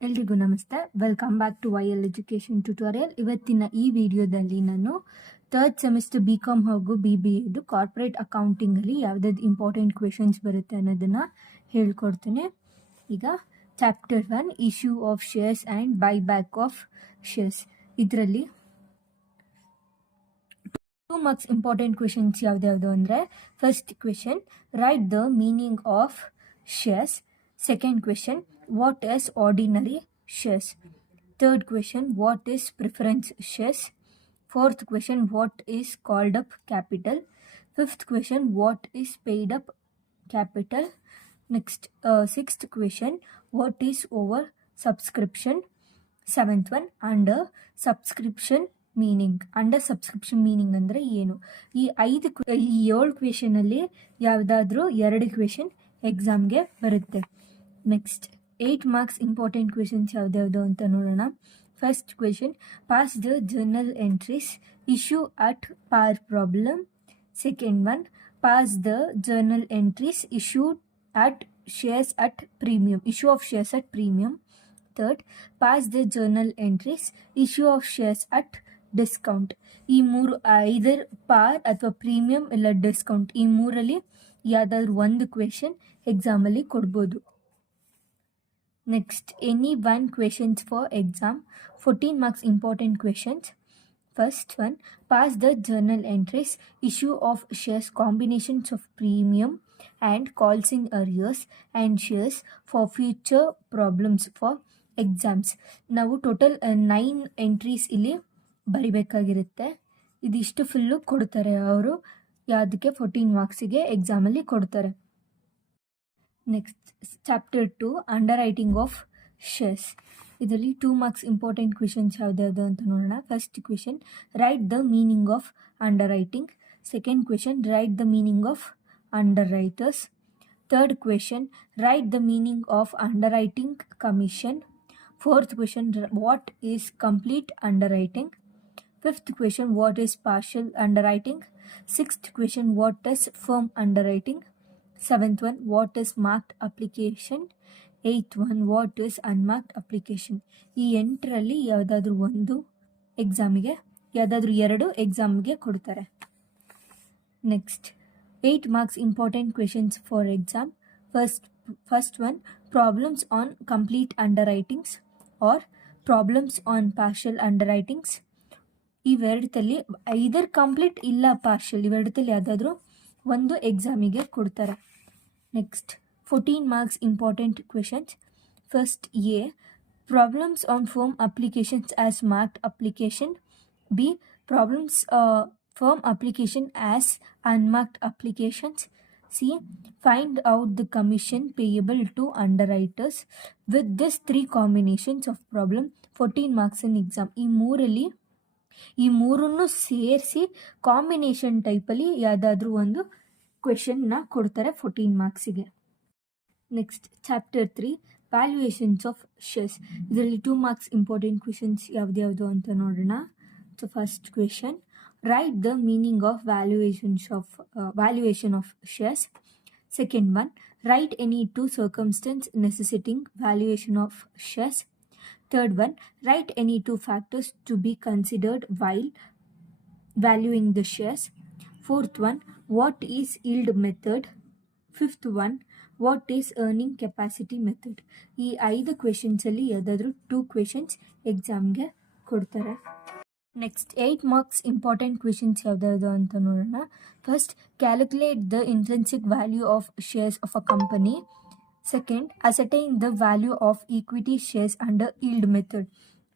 ಎಲ್ರಿಗೂ ನಮಸ್ತೆ. Welcome back to YL education tutorial. ಇವತ್ತಿನ ಈ ವಿಡಿಯೋದಲ್ಲಿ ನಾನು ಥರ್ಡ್ ಸೆಮಿಸ್ಟರ್ BCom ಹಾಗೂ BBA ಕಾರ್ಪೊರೇಟ್ ಅಕೌಂಟಿಂಗಲ್ಲಿ ಯಾವುದಾದ್ರು ಇಂಪಾರ್ಟೆಂಟ್ ಕ್ವೆಶನ್ಸ್ ಬರುತ್ತೆ ಅನ್ನೋದನ್ನು ಹೇಳ್ಕೊಡ್ತೀನಿ. ಈಗ chapter 1 issue of shares and buy back of shares. ಇದರಲ್ಲಿ 2 ಮಾರ್ಕ್ಸ್ ಇಂಪಾರ್ಟೆಂಟ್ ಕ್ವೆಶನ್ಸ್ ಯಾವ್ದ್ಯಾವುದು ಅಂದರೆ, first question write the meaning of shares. Second question, what is ordinary shares? Third question, what is preference shares? Fourth question, what is called up capital? Fifth question, what is paid up capital? Next, sixth question, what is over subscription? Seventh one, under subscription meaning. Under subscription meaning ಅಂದರೆ ಏನು? ಈ 7 ಕ್ವೆಶನಲ್ಲಿ ಯಾವುದಾದ್ರೂ 2 question ಎಕ್ಸಾಮ್ಗೆ ಬರುತ್ತೆ. Next 8 marks important questions ಯಾವ್ದ್ಯಾವುದು ಅಂತ ನೋಡೋಣ. First question, pass the journal entries issue at par problem. Second one, pass the journal entries issued at shares at premium, issue of shares at premium. Third, pass the journal entries issue of shares at discount. ಈ ಮೂರು ಐದರ್ ಪಾರ್ ಅಥವಾ premium ಇಲ್ಲ discount, ಈ ಮೂರಲ್ಲಿ ಯಾವುದಾದ್ರೂ ಒಂದು question ಎಕ್ಸಾಮಲ್ಲಿ ಕೊಡ್ಬೋದು. Next, any 1 questions for exam. 14 marks important questions. First one, pass the journal entries issue of shares combinations of premium and calls in arrears and shares for future problems for exams. ನಾವು total 9 entries ಇಲ್ಲಿ ಬರಿಬೇಕಾಗಿರುತ್ತೆ. ಇದಿಷ್ಟು full ಕೊಡ್ತಾರೆ ಅವರು, ಯಾವುದಕ್ಕೆ 14 ಮಾರ್ಕ್ಸಿಗೆ ಎಕ್ಸಾಮಲ್ಲಿ ಕೊಡ್ತಾರೆ. Next chapter 2 under writing of shares. ಇದರಲ್ಲಿ 2 marks important questions ಯಾವ್ದ್ಯಾವುದು ಅಂತ ನೋಡೋಣ. First question, write the meaning of under writing. Second question, write the meaning of under writers. Third question, write the meaning of under writing commission. Fourth question, what is complete under writing. Fifth question, what is partial under writing. Sixth question, what is firm under writing. Seventh one, what is marked application? Eighth one, what is unmarked application? ಈ 8ರಲ್ಲಿ ಯಾವುದಾದ್ರೂ ಒಂದು ಎಕ್ಸಾಮಿಗೆ, ಯಾವುದಾದ್ರೂ 2 ಎಕ್ಸಾಮ್ಗೆ ಕೊಡ್ತಾರೆ. Next 8 marks important questions for exam. First one, problems on complete underwritings or problems on partial underwritings. ಇವೆರಡಲ್ಲಿ either complete ಇಲ್ಲ partial, ಇವೆರಡಲ್ಲಿ ಯಾವುದಾದ್ರೂ ಒಂದು ಎಕ್ಸಾಮಿಗೆ ಕೊಡ್ತಾರೆ. Next 14 marks important questions. First A, problems on firm applications as marked application. B, problems firm application as unmarked applications. C, find out the commission payable to underwriters. With this 3 combinations of problem 14 marks in exam. ಈ ಮೂರನ್ನು ಸೇರಿಸಿ combination ಟೈಪಲ್ಲಿ ಯಾವುದಾದ್ರೂ ಒಂದು ಕ್ವೆಶನ್ನ ಕೊಡ್ತಾರೆ 14 ಮಾರ್ಕ್ಸಿಗೆ. Next chapter 3 valuations of shares. ಇದರಲ್ಲಿ 2 ಮಾರ್ಕ್ಸ್ ಇಂಪಾರ್ಟೆಂಟ್ ಕ್ವೆಶನ್ಸ್ ಯಾವ್ದ್ಯಾವುದು ಅಂತ ನೋಡೋಣ. So first question, write the meaning of valuation of shares. Second one, write any 2 circumstances necessitating valuation of shares. Third one, write any 2 factors to be considered while valuing the shares. Fourth one, what is yield method? Fifth one, what is earning capacity method? ಈ 5 ಕ್ವೆಶನ್ಸಲ್ಲಿ ಯಾವುದಾದ್ರೂ 2 questions ಎಕ್ಸಾಮ್ಗೆ ಕೊಡ್ತಾರೆ. Next 8 marks important questions ಯಾವುದಾದ್ರು ಅಂತ ನೋಡೋಣ. First, calculate the intrinsic value of shares of a company. Second, ascertain the value of equity shares under yield method.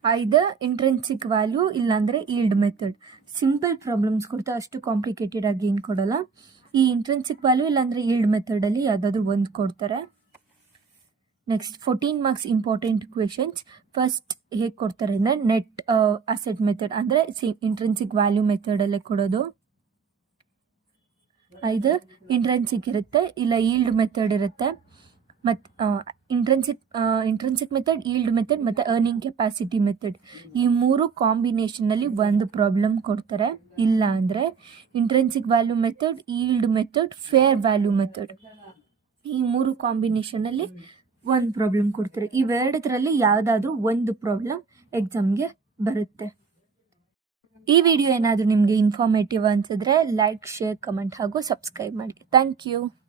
Either intrinsic value ಇಲ್ಲಾಂದರೆ yield method. Simple problems ಕೊಡ್ತಾ, ಅಷ್ಟು complicated ಆಗಿ ಏನು ಕೊಡಲ್ಲ. ಈ ಇಂಟ್ರೆನ್ಸಿಕ್ ವ್ಯಾಲ್ಯೂ ಇಲ್ಲಾಂದರೆ yield ಮೆಥಡಲ್ಲಿ ಯಾವುದಾದ್ರೂ ಒಂದು ಕೊಡ್ತಾರೆ. Next 14 marks important questions. First ಹೇಗೆ ಕೊಡ್ತಾರೆ ಅಂದರೆ, ನೆಟ್ ಅಸೆಟ್ ಮೆಥಡ್ ಅಂದರೆ ಇಂಟ್ರೆನ್ಸಿಕ್ ವ್ಯಾಲ್ಯೂ ಮೆಥಡಲ್ಲೇ ಕೊಡೋದು. ಐದರ್ ಇಂಟ್ರೆನ್ಸಿಕ್ ಇರುತ್ತೆ ಇಲ್ಲ yield ಮೆಥಡ್ ಇರುತ್ತೆ. ಮತ್ತು ಇಂಟ್ರೆನ್ಸಿಕ್ ಮೆಥಡ್, ಈಲ್ಡ್ ಮೆಥಡ್ ಮತ್ತು ಅರ್ನಿಂಗ್ ಕೆಪಾಸಿಟಿ ಮೆಥಡ್, ಈ 3 ಕಾಂಬಿನೇಷನಲ್ಲಿ ಒಂದು ಪ್ರಾಬ್ಲಮ್ ಕೊಡ್ತಾರೆ. ಇಲ್ಲ ಅಂದರೆ intrinsic value method, yield method, fair value method, ಈ 3 ಕಾಂಬಿನೇಷನಲ್ಲಿ ಒಂದು ಪ್ರಾಬ್ಲಮ್ ಕೊಡ್ತಾರೆ. ಇವೆರಡರಲ್ಲಿ ಯಾವುದಾದ್ರೂ ಒಂದು ಪ್ರಾಬ್ಲಮ್ ಎಕ್ಸಾಮ್ಗೆ ಬರುತ್ತೆ. ಈ ವಿಡಿಯೋ ಏನಾದರೂ ನಿಮಗೆ ಇನ್ಫಾರ್ಮೇಟಿವ್ ಅನಿಸಿದ್ರೆ ಲೈಕ್, ಶೇರ್, ಕಮೆಂಟ್ ಹಾಗೂ ಸಬ್ಸ್ಕ್ರೈಬ್ ಮಾಡಿ. Thank you.